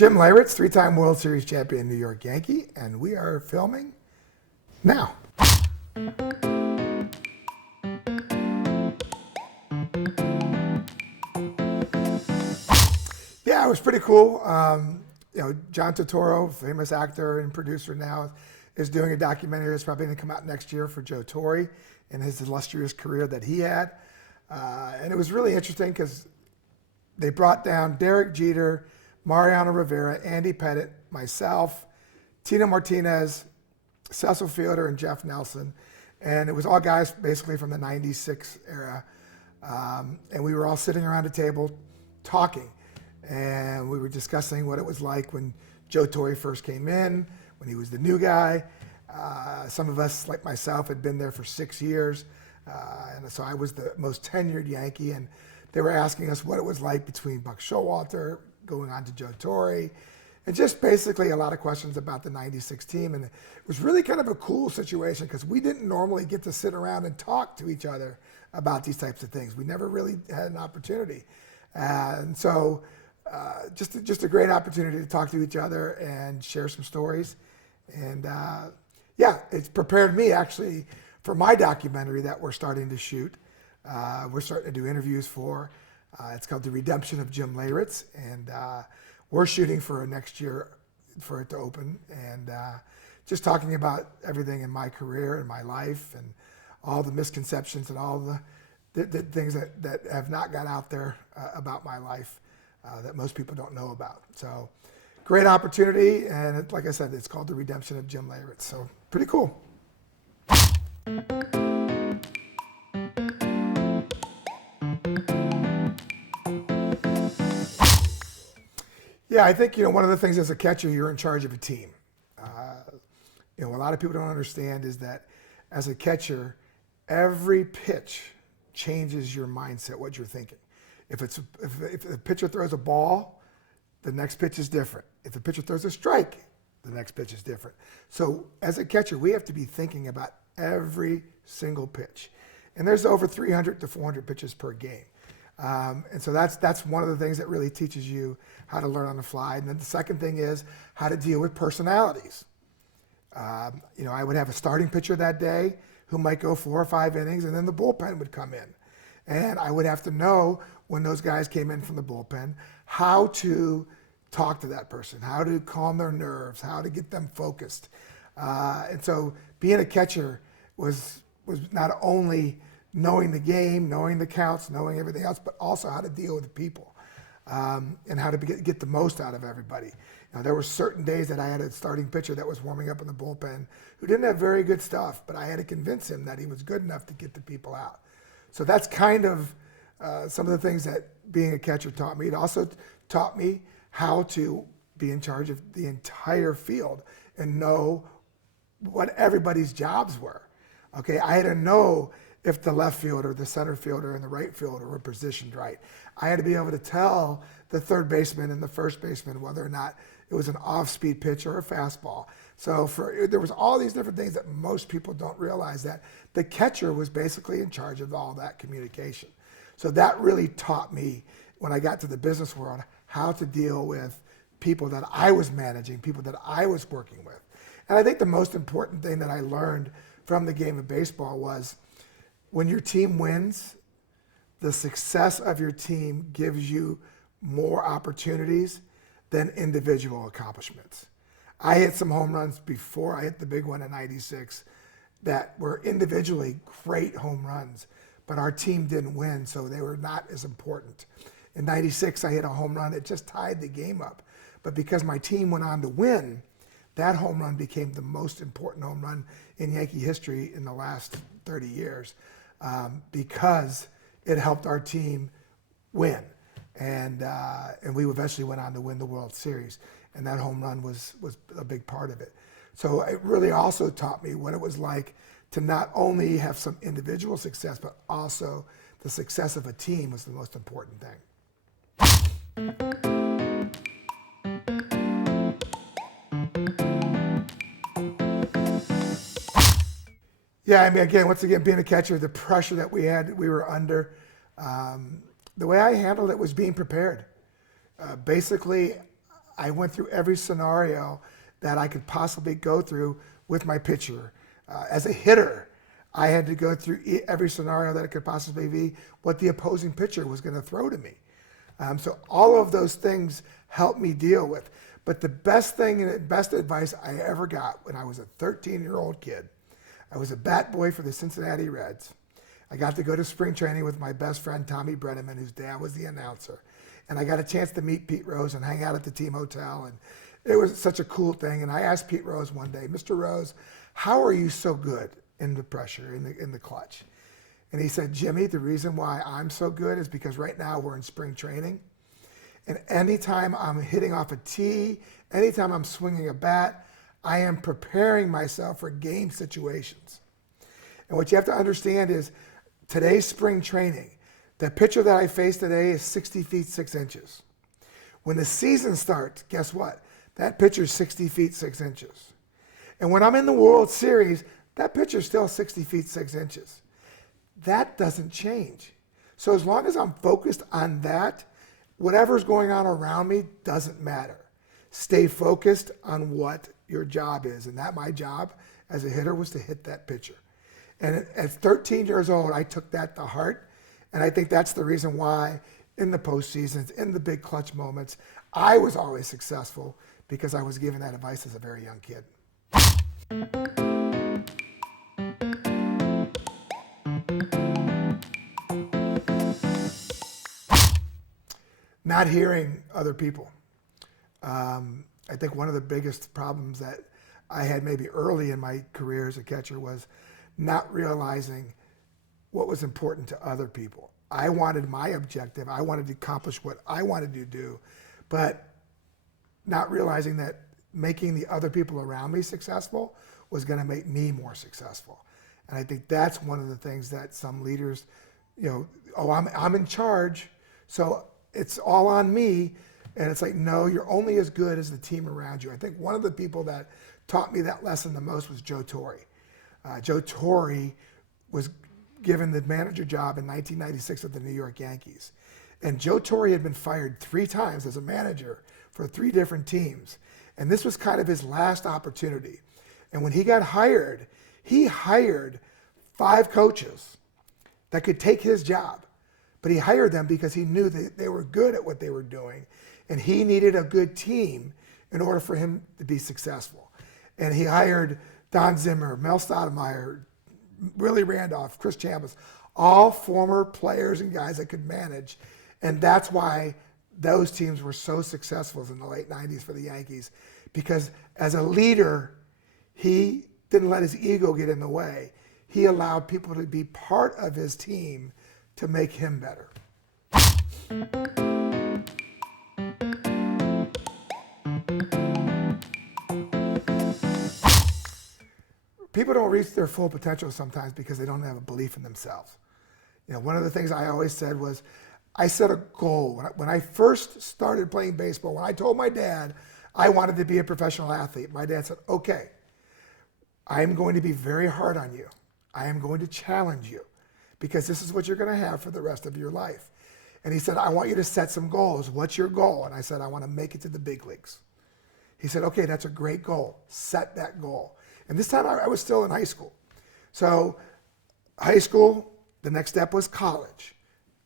Jim Leyritz, three-time World Series champion New York Yankee, and we are filming now. Yeah, it was pretty cool. John Turturro, famous actor and producer now, is doing a documentary that's probably going to come out next year for Joe Torre and his illustrious career that he had. And it was really interesting because they brought down Derek Jeter, Mariano Rivera, Andy Pettitte, myself, Tino Martinez, Cecil Fielder, and Jeff Nelson. And it was all guys basically from the 96 era. And we were all sitting around a table talking. And we were discussing what it was like when Joe Torre first came in, when he was the new guy. Some of us, like myself, had been there for 6 years. And so I was the most tenured Yankee. And they were asking us what it was like between Buck Showalter going on to Joe Torre, and just basically a lot of questions about the 96 team. And it was really kind of a cool situation because we didn't normally get to sit around and talk to each other about these types of things. We never really had an opportunity. And so just a great opportunity to talk to each other and share some stories. And it's prepared me actually for my documentary that we're starting to shoot. We're starting to do interviews for. It's called The Redemption of Jim Leyritz, and we're shooting for next year for it to open, and just talking about everything in my career and my life and all the misconceptions and all the things that have not got out there about my life that most people don't know about. So great opportunity, and like I said, it's called The Redemption of Jim Leyritz, so pretty cool. Yeah, I think, one of the things as a catcher, you're in charge of a team. A lot of people don't understand is that as a catcher, every pitch changes your mindset, what you're thinking. If the pitcher throws a ball, the next pitch is different. If the pitcher throws a strike, the next pitch is different. So as a catcher, we have to be thinking about every single pitch. And there's over 300 to 400 pitches per game. And so that's one of the things that really teaches you how to learn on the fly. And then the second thing is how to deal with personalities. I would have a starting pitcher that day who might go 4 or 5 innings, and then the bullpen would come in. And I would have to know when those guys came in from the bullpen how to talk to that person, how to calm their nerves, how to get them focused. And so being a catcher was not only knowing the game, knowing the counts, knowing everything else, but also how to deal with people and how to get the most out of everybody. Now, there were certain days that I had a starting pitcher that was warming up in the bullpen who didn't have very good stuff, but I had to convince him that he was good enough to get the people out. So that's kind of some of the things that being a catcher taught me. It also taught me how to be in charge of the entire field and know what everybody's jobs were. Okay, I had to know if the left fielder, the center fielder, and the right fielder were positioned right. I had to be able to tell the third baseman and the first baseman whether or not it was an off-speed pitch or a fastball. So there was all these different things that most people don't realize, that the catcher was basically in charge of all that communication. So that really taught me when I got to the business world how to deal with people that I was managing, people that I was working with. And I think the most important thing that I learned from the game of baseball was when your team wins, the success of your team gives you more opportunities than individual accomplishments. I hit some home runs before I hit the big one in '96 that were individually great home runs, but our team didn't win, so they were not as important. In '96, I hit a home run that just tied the game up. But because my team went on to win, that home run became the most important home run in Yankee history in the last 30 years because it helped our team win. And we eventually went on to win the World Series. And that home run was a big part of it. So it really also taught me what it was like to not only have some individual success, but also the success of a team was the most important thing. Yeah, I mean, once again, being a catcher, the pressure that we were under, the way I handled it was being prepared. Basically, I went through every scenario that I could possibly go through with my pitcher. As a hitter, I had to go through every scenario that it could possibly be what the opposing pitcher was going to throw to me. So all of those things helped me deal with. But the best thing and best advice I ever got when I was a 13-year-old kid, I was a bat boy for the Cincinnati Reds. I got to go to spring training with my best friend, Tommy Brenneman, whose dad was the announcer. And I got a chance to meet Pete Rose and hang out at the team hotel. And it was such a cool thing. And I asked Pete Rose one day, Mr. Rose, how are you so good in the pressure, in the clutch? And he said, Jimmy, the reason why I'm so good is because right now we're in spring training. And anytime I'm hitting off a tee, anytime I'm swinging a bat, I am preparing myself for game situations. And what you have to understand is today's spring training, the pitcher that I face today is 60 feet 6 inches. When the season starts, guess what? That pitcher's 60 feet 6 inches. And when I'm in the World Series, that pitcher's still 60 feet 6 inches. That doesn't change. So as long as I'm focused on that, whatever's going on around me doesn't matter. Stay focused on what your job is. And that my job as a hitter was to hit that pitcher. And at 13 years old, I took that to heart. And I think that's the reason why in the postseasons, in the big clutch moments, I was always successful because I was given that advice as a very young kid. Not hearing other people. I think one of the biggest problems that I had maybe early in my career as a catcher was not realizing what was important to other people. I wanted my objective. I wanted to accomplish what I wanted to do, but not realizing that making the other people around me successful was going to make me more successful. And I think that's one of the things that some leaders, I'm in charge, so it's all on me. And it's like, no, you're only as good as the team around you. I think one of the people that taught me that lesson the most was Joe Torre. Joe Torre was given the manager job in 1996 with the New York Yankees. And Joe Torre had been fired 3 times as a manager for 3 different teams. And this was kind of his last opportunity. And when he got hired, he hired 5 coaches that could take his job. But he hired them because he knew that they were good at what they were doing. And he needed a good team in order for him to be successful. And he hired Don Zimmer, Mel Stoudemire, Willie Randolph, Chris Chambliss, all former players and guys that could manage. And that's why those teams were so successful in the late 90s for the Yankees. Because as a leader, he didn't let his ego get in the way. He allowed people to be part of his team to make him better. People don't reach their full potential sometimes because they don't have a belief in themselves. One of the things I always said was, I set a goal. When I first started playing baseball, when I told my dad I wanted to be a professional athlete, my dad said, okay, I am going to be very hard on you. I am going to challenge you because this is what you're going to have for the rest of your life. And he said, I want you to set some goals. What's your goal? And I said, I want to make it to the big leagues. He said, okay, that's a great goal. Set that goal. And this time I was still in high school. So high school, the next step was college.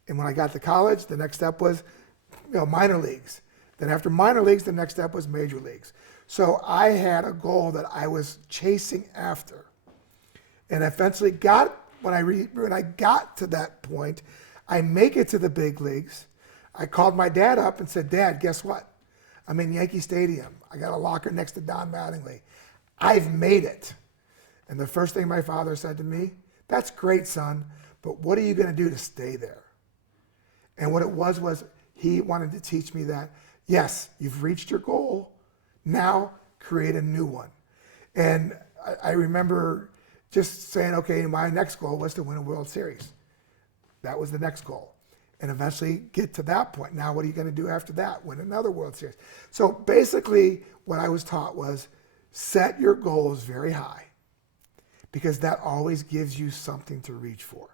And when I got to college, the next step was minor leagues. Then after minor leagues, the next step was major leagues. So I had a goal that I was chasing after. And eventually when I got to that point, I make it to the big leagues. I called my dad up and said, Dad, guess what? I'm in Yankee Stadium. I got a locker next to Don Mattingly. I've made it. And the first thing my father said to me, that's great, son, but what are you going to do to stay there? And what it was he wanted to teach me that, yes, you've reached your goal. Now create a new one. And I remember just saying, okay, my next goal was to win a World Series. That was the next goal. And eventually get to that point. Now what are you going to do after that? Win another World Series. So basically what I was taught was set your goals very high because that always gives you something to reach for.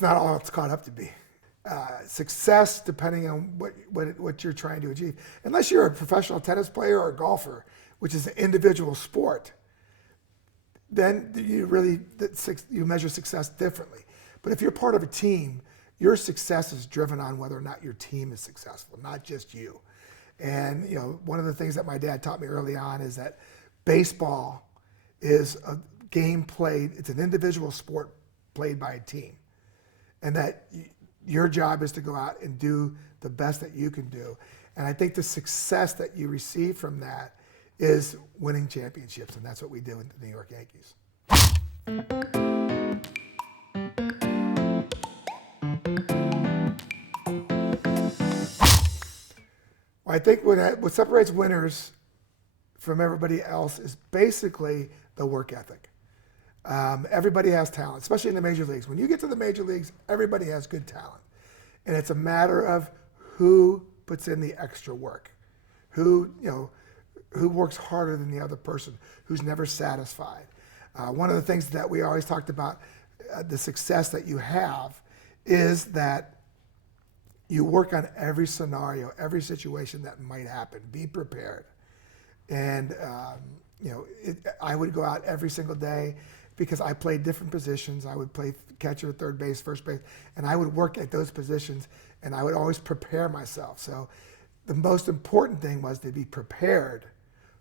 it's not all it's caught up to be. Success, depending on what you're trying to achieve, unless you're a professional tennis player or a golfer, which is an individual sport, then you measure success differently. But if you're part of a team, your success is driven on whether or not your team is successful, not just you. And one of the things that my dad taught me early on is that baseball is a game played, it's an individual sport played by a team. And that your job is to go out and do the best that you can do. And I think the success that you receive from that is winning championships, and that's what we do with the New York Yankees. Well, I think what separates winners from everybody else is basically the work ethic. Everybody has talent, especially in the major leagues. When you get to the major leagues, everybody has good talent. And it's a matter of who puts in the extra work, who works harder than the other person, who's never satisfied. One of the things that we always talked about, the success that you have, is that you work on every scenario, every situation that might happen. Be prepared. And I would go out every single day because I played different positions. I would play catcher, third base, first base, and I would work at those positions, and I would always prepare myself. So the most important thing was to be prepared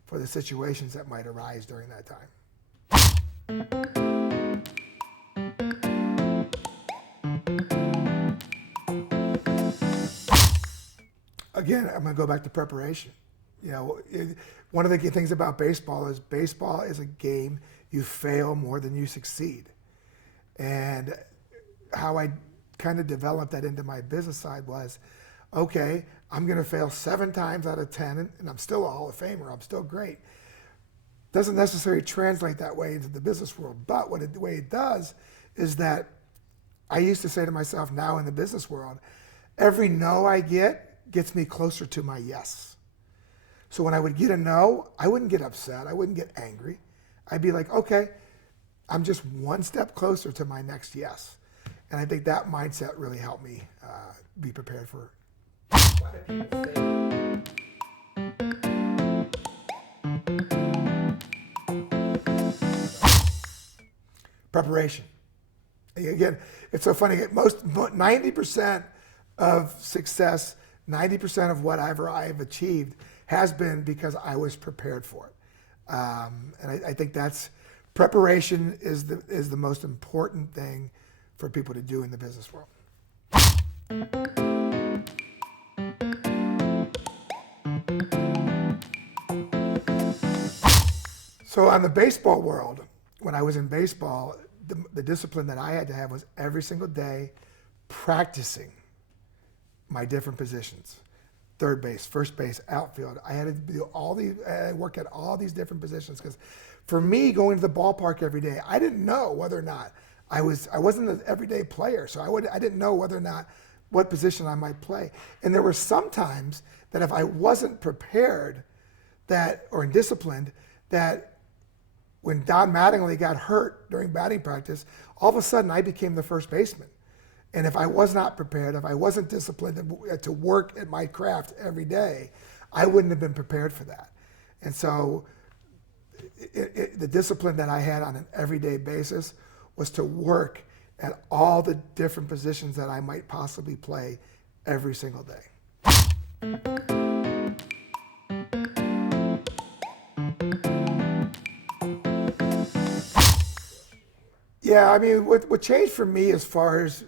for the situations that might arise during that time. Again, I'm going to go back to preparation. One of the key things about baseball is a game you fail more than you succeed. And how I kind of developed that into my business side was, okay, I'm going to fail 7 times out of 10, and I'm still a Hall of Famer. I'm still great. Doesn't necessarily translate that way into the business world, but the way it does is that I used to say to myself, now in the business world, every no I gets me closer to my yes. So when I would get a no, I wouldn't get upset. I wouldn't get angry. I'd be like, okay, I'm just one step closer to my next yes. And I think that mindset really helped me be prepared for it. Why do people say preparation? Again, it's so funny. 90% of success, 90% of whatever I've achieved has been because I was prepared for it. And I think preparation is the most important thing for people to do in the business world. So on the baseball world, when I was in baseball, the discipline that I had to have was every single day practicing my different positions. Third base, first base, outfield. I had to do work at all these different positions because for me, going to the ballpark every day, I didn't know whether or not I wasn't an everyday player, so I didn't know whether or not what position I might play. And there were some times that if I wasn't prepared or disciplined, that when Don Mattingly got hurt during batting practice, all of a sudden I became the first baseman. And if I was not prepared, if I wasn't disciplined to work at my craft every day, I wouldn't have been prepared for that. And so the discipline that I had on an everyday basis was to work at all the different positions that I might possibly play every single day. Yeah, I mean, what changed for me as far as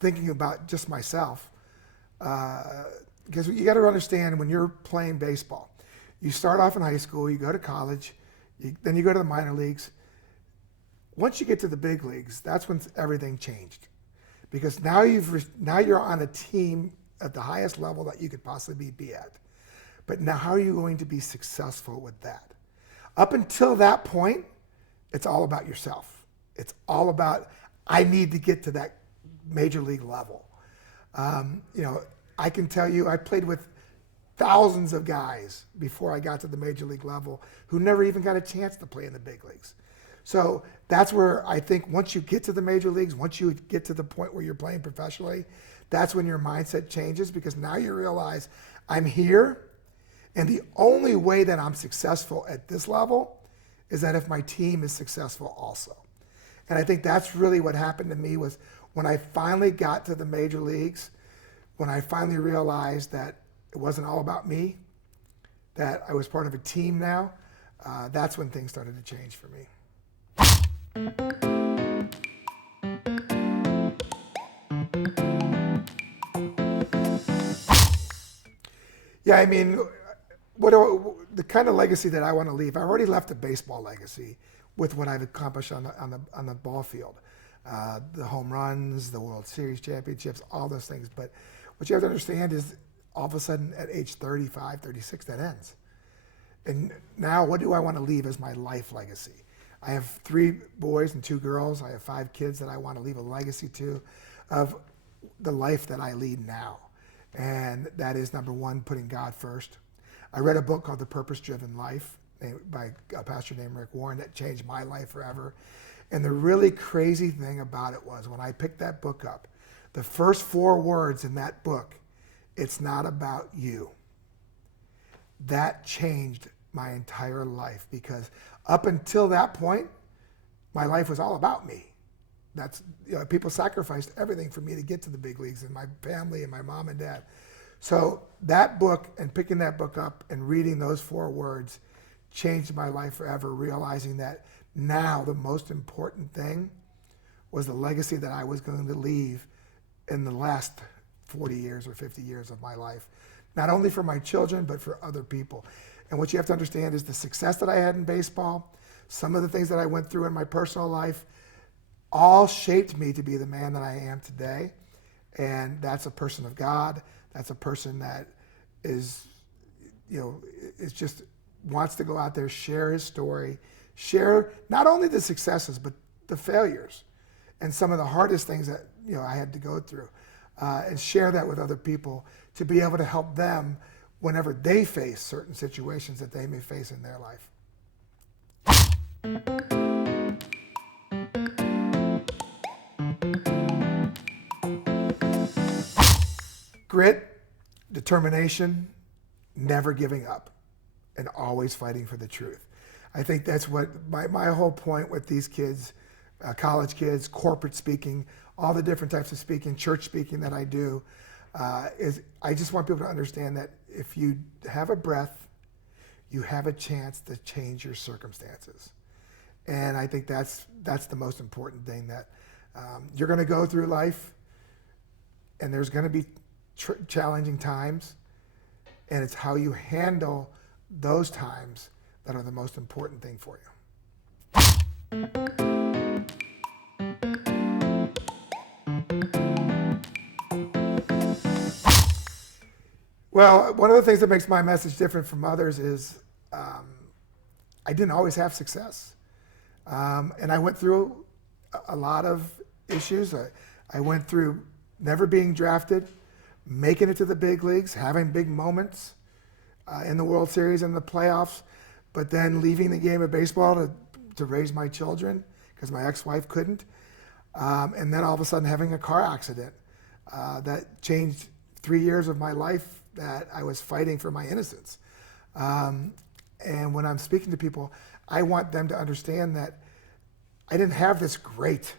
thinking about just myself, because you got to understand when you're playing baseball, you start off in high school, you go to college, then you go to the minor leagues. Once you get to the big leagues, that's when everything changed, because now you're on a team at the highest level that you could possibly be at. But now, how are you going to be successful with that? Up until that point, it's all about yourself. It's all about, I need to get to that major league level. I can tell you, I played with thousands of guys before I got to the major league level who never even got a chance to play in the big leagues. So that's where I think once you get to the major leagues, once you get to the point where you're playing professionally, that's when your mindset changes, because now you realize I'm here, and the only way that I'm successful at this level is that if my team is successful also. And I think that's really what happened to me was when I finally got to the major leagues, when I finally realized that it wasn't all about me, that I was part of a team now, that's when things started to change for me. Yeah, I mean, the kind of legacy that I want to leave, I already left a baseball legacy with what I've accomplished on the ball field. The home runs, the World Series championships, all those things. But what you have to understand is all of a sudden at age 35, 36, that ends. And now what do I want to leave as my life legacy? I have 3 boys and 2 girls. I have 5 kids that I want to leave a legacy to of the life that I lead now. And that is, number 1, putting God first. I read a book called The Purpose-Driven Life by a pastor named Rick Warren that changed my life forever. And the really crazy thing about it was when I picked that book up, the first 4 words in that book, it's not about you. That changed my entire life, because up until that point, my life was all about me. That's, people sacrificed everything for me to get to the big leagues, and my family and my mom and dad. So that book, and picking that book up and reading those 4 words changed my life forever, realizing that now the most important thing was the legacy that I was going to leave in the last 40 years or 50 years of my life, not only for my children, but for other people. And what you have to understand is the success that I had in baseball, some of the things that I went through in my personal life, all shaped me to be the man that I am today. And that's a person of God. That's a person that is just wants to go out there, share his story, share not only the successes, but the failures and some of the hardest things that I had to go through, and share that with other people to be able to help them whenever they face certain situations that they may face in their life. Grit, determination, never giving up, and always fighting for the truth. I think that's what my whole point with these kids, college kids, corporate speaking, all the different types of speaking, church speaking that I do, is I just want people to understand that if you have a breath, you have a chance to change your circumstances. And I think that's the most important thing, that you're going to go through life, and there's going to be challenging times, and it's how you handle those times that are the most important thing for you. Well, one of the things that makes my message different from others is I didn't always have success. And I went through a lot of issues. I went through never being drafted, making it to the big leagues, having big moments in the World Series and the playoffs, but then leaving the game of baseball to raise my children because my ex-wife couldn't. And then all of a sudden having a car accident that changed 3 years of my life that I was fighting for my innocence. And when I'm speaking to people, I want them to understand that I didn't have this great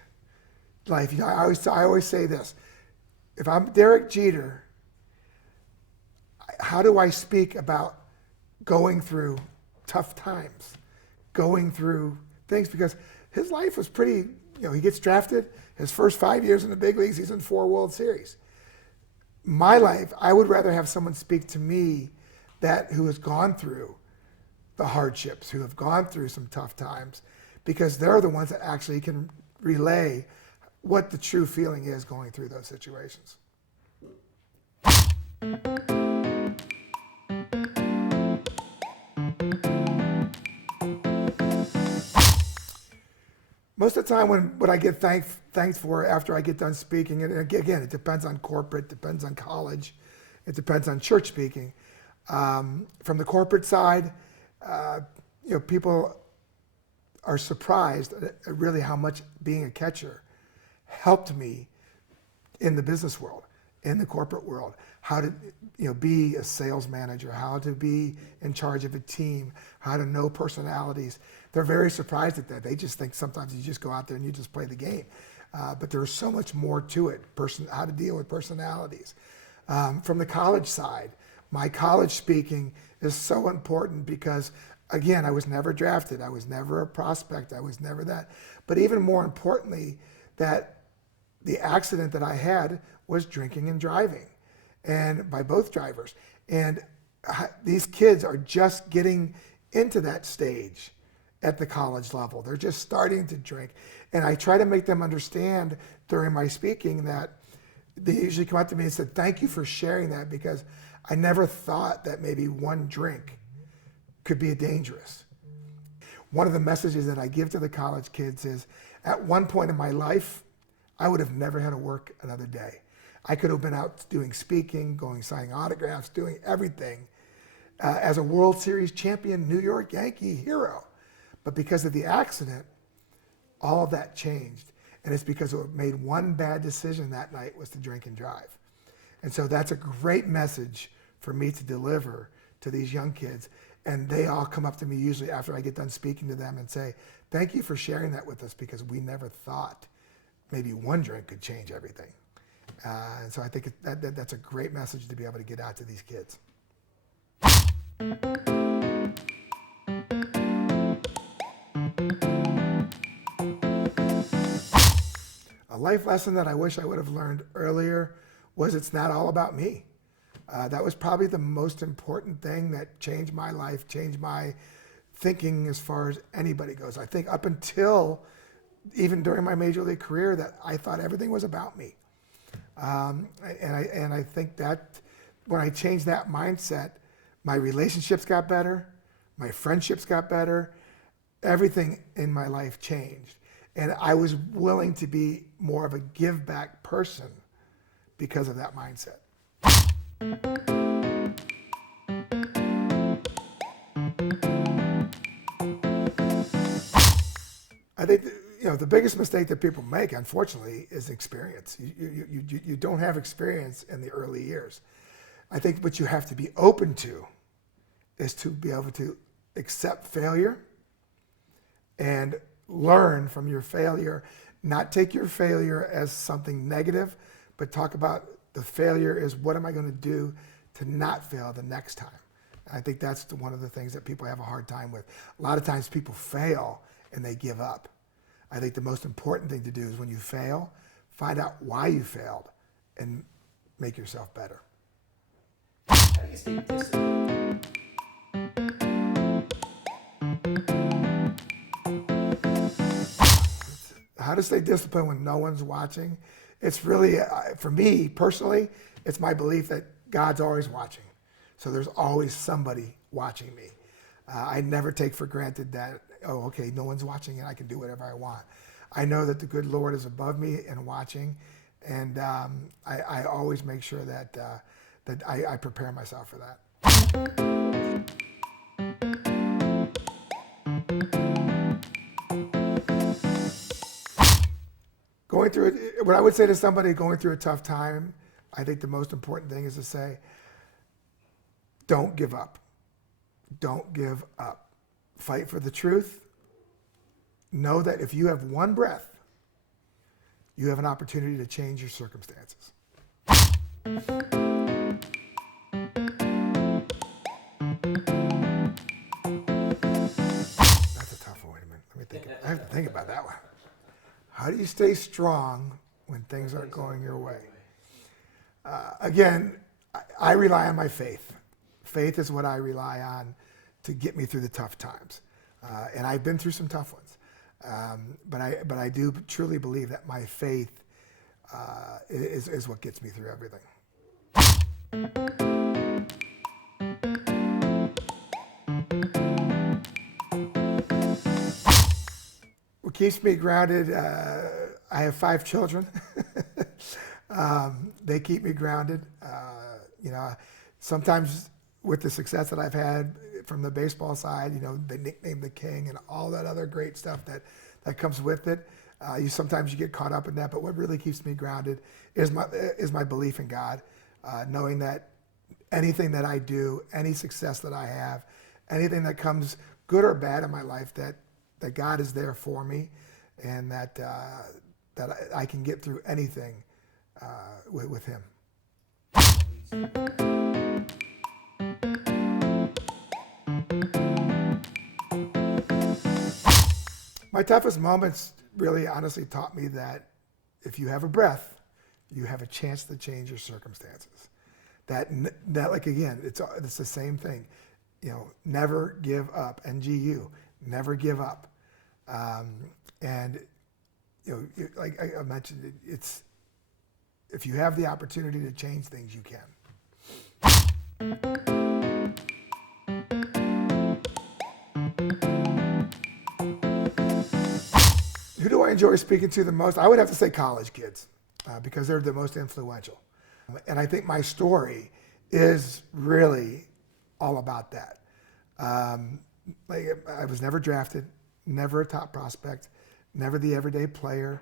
life. I always say this: if I'm Derek Jeter, how do I speak about going through tough times, going through things? Because his life was pretty, he gets drafted, his first 5 years in the big leagues, he's in 4 World Series. My life, I would rather have someone speak to me who has gone through the hardships, who have gone through some tough times, because they're the ones that actually can relay what the true feeling is going through those situations. Most of the time when I get thanked for after I get done speaking, and again, it depends on corporate, depends on college, it depends on church speaking. From the corporate side, people are surprised at really how much being a catcher helped me in the business world, in the corporate world, how to be a sales manager, how to be in charge of a team, how to know personalities. They're very surprised at that. They just think sometimes you just go out there and you just play the game. But there's so much more to it, how to deal with personalities. From the college side, my college speaking is so important because, again, I was never drafted. I was never a prospect. I was never that. But even more importantly, that the accident that I had was drinking and driving, and by both drivers. And these kids are just getting into that stage at the college level. They're just starting to drink. And I try to make them understand during my speaking that they usually come up to me and said, thank you for sharing that, because I never thought that maybe one drink could be dangerous. One of the messages that I give to the college kids is, at one point in my life, I would have never had to work another day. I could have been out doing speaking, going signing autographs, doing everything as a World Series champion New York Yankee hero. But because of the accident, all of that changed. And it's because I made one bad decision that night, was to drink and drive. And so that's a great message for me to deliver to these young kids. And they all come up to me usually after I get done speaking to them and say, thank you for sharing that with us, because we never thought maybe one drink could change everything. And so I think that's a great message to be able to get out to these kids. A life lesson that I wish I would have learned earlier was, it's not all about me. That was probably the most important thing that changed my life, changed my thinking as far as anybody goes. I think up until even during my major league career, that I thought everything was about me. And I think that when I changed that mindset, my relationships got better, my friendships got better, everything in my life changed. And I was willing to be more of a give back person because of that mindset. I think the biggest mistake that people make, unfortunately, is experience. You don't have experience in the early years. I think what you have to be open to is to be able to accept failure and learn from your failure, not take your failure as something negative, but talk about the failure is, what am I going to do to not fail the next time? I think that's one of the things that people have a hard time with. A lot of times people fail and they give up. I think the most important thing to do is, when you fail, find out why you failed and make yourself better. How do you stay disciplined? How to stay disciplined when no one's watching? It's really, for me personally, it's my belief that God's always watching. So there's always somebody watching me. I never take for granted that, oh, okay, no one's watching and I can do whatever I want. I know that the good Lord is above me and watching, and I always make sure that I prepare myself for that. Going through it, what I would say to somebody going through a tough time, I think the most important thing is to say, don't give up. Don't give up. Fight for the truth. Know that if you have one breath, you have an opportunity to change your circumstances. That's a tough one. Wait a minute. Let me think. I have to think about that one. How do you stay strong when things aren't going your way? Again, I rely on my faith. Faith is what I rely on to get me through the tough times. And I've been through some tough ones. But I do truly believe that my faith is what gets me through everything. What keeps me grounded, I have 5 children. They keep me grounded. Sometimes with the success that I've had from the baseball side, they nicknamed the King and all that other great stuff that comes with it. Sometimes you get caught up in that, but what really keeps me grounded is my belief in God, knowing that anything that I do, any success that I have, anything that comes good or bad in my life, that God is there for me, and that I can get through anything with Him. My toughest moments really honestly taught me that if you have a breath, you have a chance to change your circumstances. That like, again, it's the same thing. Never give up. NGU, never give up. And like I mentioned, it's if you have the opportunity to change things, you can. Who do I enjoy speaking to the most? I would have to say college kids, because they're the most influential. And I think my story is really all about that. Like, I was never drafted, never a top prospect, never the everyday player,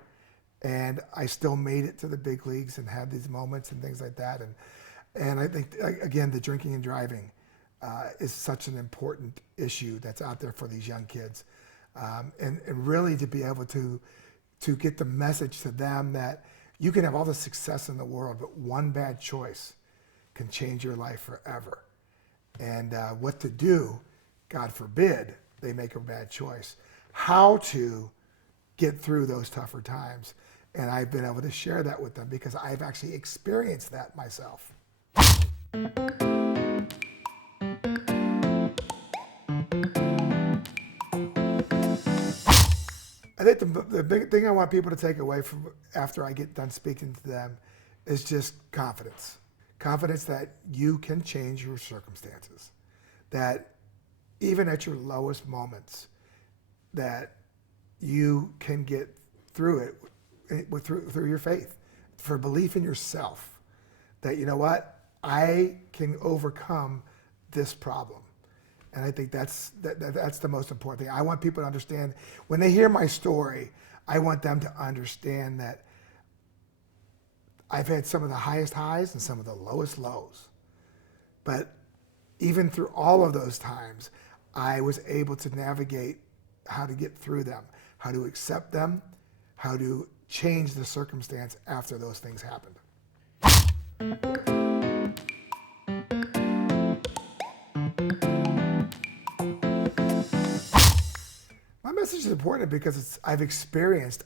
and I still made it to the big leagues and had these moments and things like that. And I think, again, the drinking and driving is such an important issue that's out there for these young kids. And really to be able to get the message to them that you can have all the success in the world, but one bad choice can change your life forever. And what to do, God forbid, they make a bad choice. How to get through those tougher times. And I've been able to share that with them because I've actually experienced that myself. I think the big thing I want people to take away from after I get done speaking to them is just confidence. Confidence that you can change your circumstances. That even at your lowest moments, that you can get through it through your faith, for belief in yourself. That, you know what, I can overcome this problem. And I think that's the most important thing. I want people to understand, when they hear my story, I want them to understand that I've had some of the highest highs and some of the lowest lows. But even through all of those times, I was able to navigate how to get through them, how to accept them, how to change the circumstance after those things happened. My message is important because I've experienced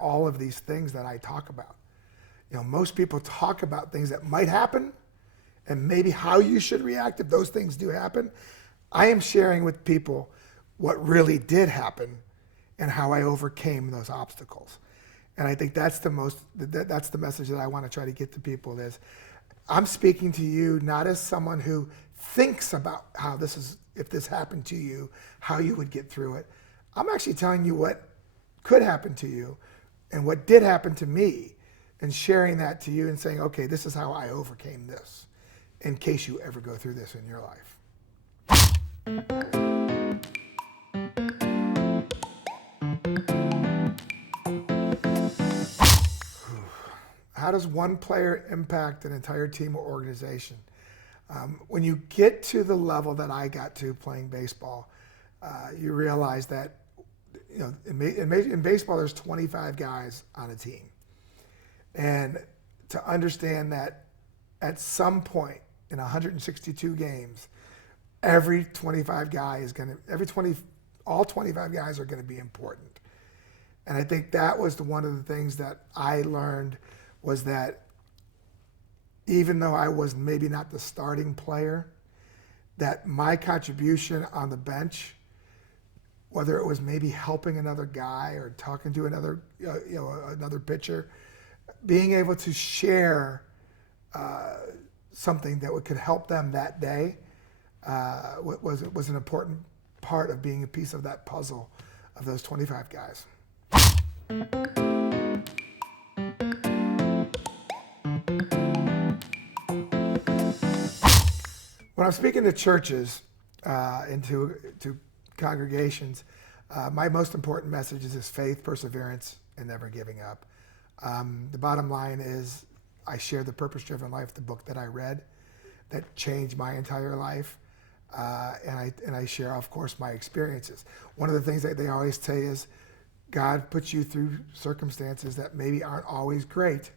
all of these things that I talk about. Most people talk about things that might happen and maybe how you should react if those things do happen. I am sharing with people what really did happen and how I overcame those obstacles. And I think that's the message that I want to try to get to people is, I'm speaking to you not as someone who thinks about how if this happened to you, how you would get through it. I'm actually telling you what could happen to you and what did happen to me, and sharing that to you and saying, okay, this is how I overcame this, in case you ever go through this in your life. How does one player impact an entire team or organization? When you get to the level that I got to playing baseball, you realize that in baseball there's 25 guys on a team. And to understand that at some point in 162 games, all 25 guys are going to be important. And I think that was one of the things that I learned, was that even though I was maybe not the starting player, that my contribution on the bench, whether it was maybe helping another guy or talking to another pitcher, being able to share something that could help them that day was an important part of being a piece of that puzzle of those 25 guys. when I'm speaking to churches and to congregations, my most important message is faith, perseverance, and never giving up. The bottom line is I share The Purpose-Driven Life, the book that I read that changed my entire life. And I share, of course, my experiences. One of the things that they always say is God puts you through circumstances that maybe aren't always great,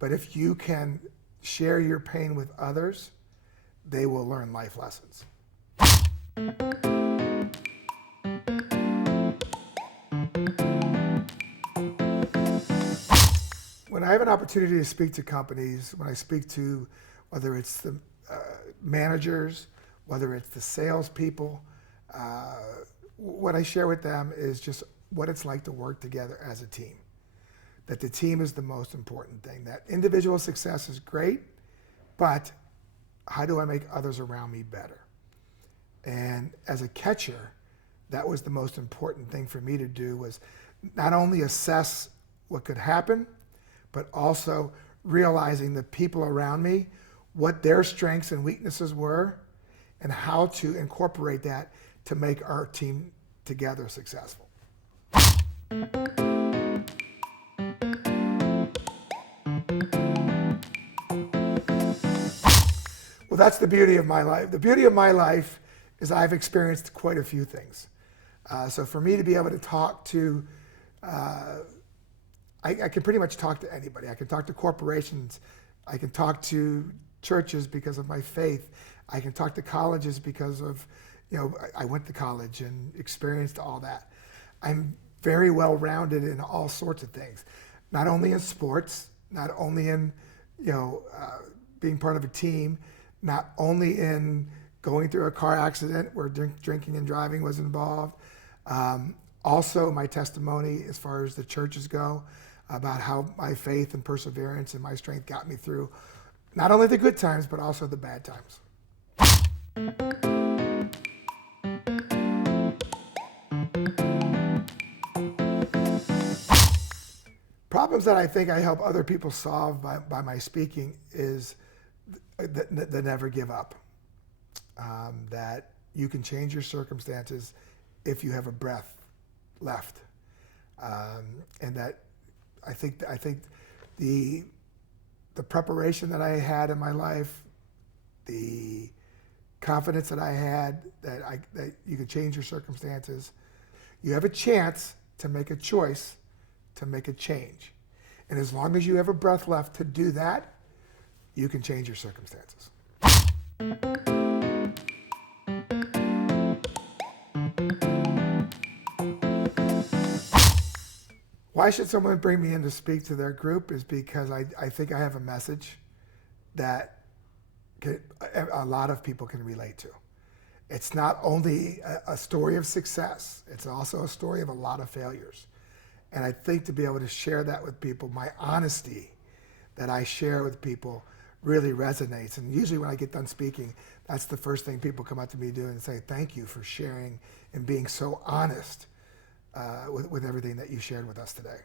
but if you can share your pain with others, they will learn life lessons. When I have an opportunity to speak to companies, when I speak to whether it's the managers, whether it's the salespeople, what I share with them is just what it's like to work together as a team. That the team is the most important thing. That individual success is great, but how do I make others around me better? And as a catcher, that was the most important thing for me to do, was not only assess what could happen, but also realizing the people around me, what their strengths and weaknesses were, and how to incorporate that to make our team together successful. Well, that's the beauty of my life. The beauty of my life is I've experienced quite a few things. So for me to be able to talk to, I can pretty much talk to anybody. I can talk to corporations. I can talk to churches because of my faith. I can talk to colleges because of, I went to college and experienced all that. I'm very well-rounded in all sorts of things, not only in sports, not only in, being part of a team, not only in going through a car accident where drinking and driving was involved. Also, my testimony as far as the churches go, about how my faith and perseverance and my strength got me through not only the good times, but also the bad times. Problems that I think I help other people solve by my speaking is the never give up. That you can change your circumstances if you have a breath left. And that I think the preparation that I had in my life, the confidence that I had that you can change your circumstances, you have a chance to make a choice to make a change. And as long as you have a breath left to do that, you can change your circumstances. Why should someone bring me in to speak to their group is because I think I have a message that a lot of people can relate to. It's not only a story of success, it's also a story of a lot of failures. And I think to be able to share that with people, my honesty that I share with people really resonates. And usually when I get done speaking, that's the first thing people come up to me doing and say, thank you for sharing and being so honest with everything that you shared with us today.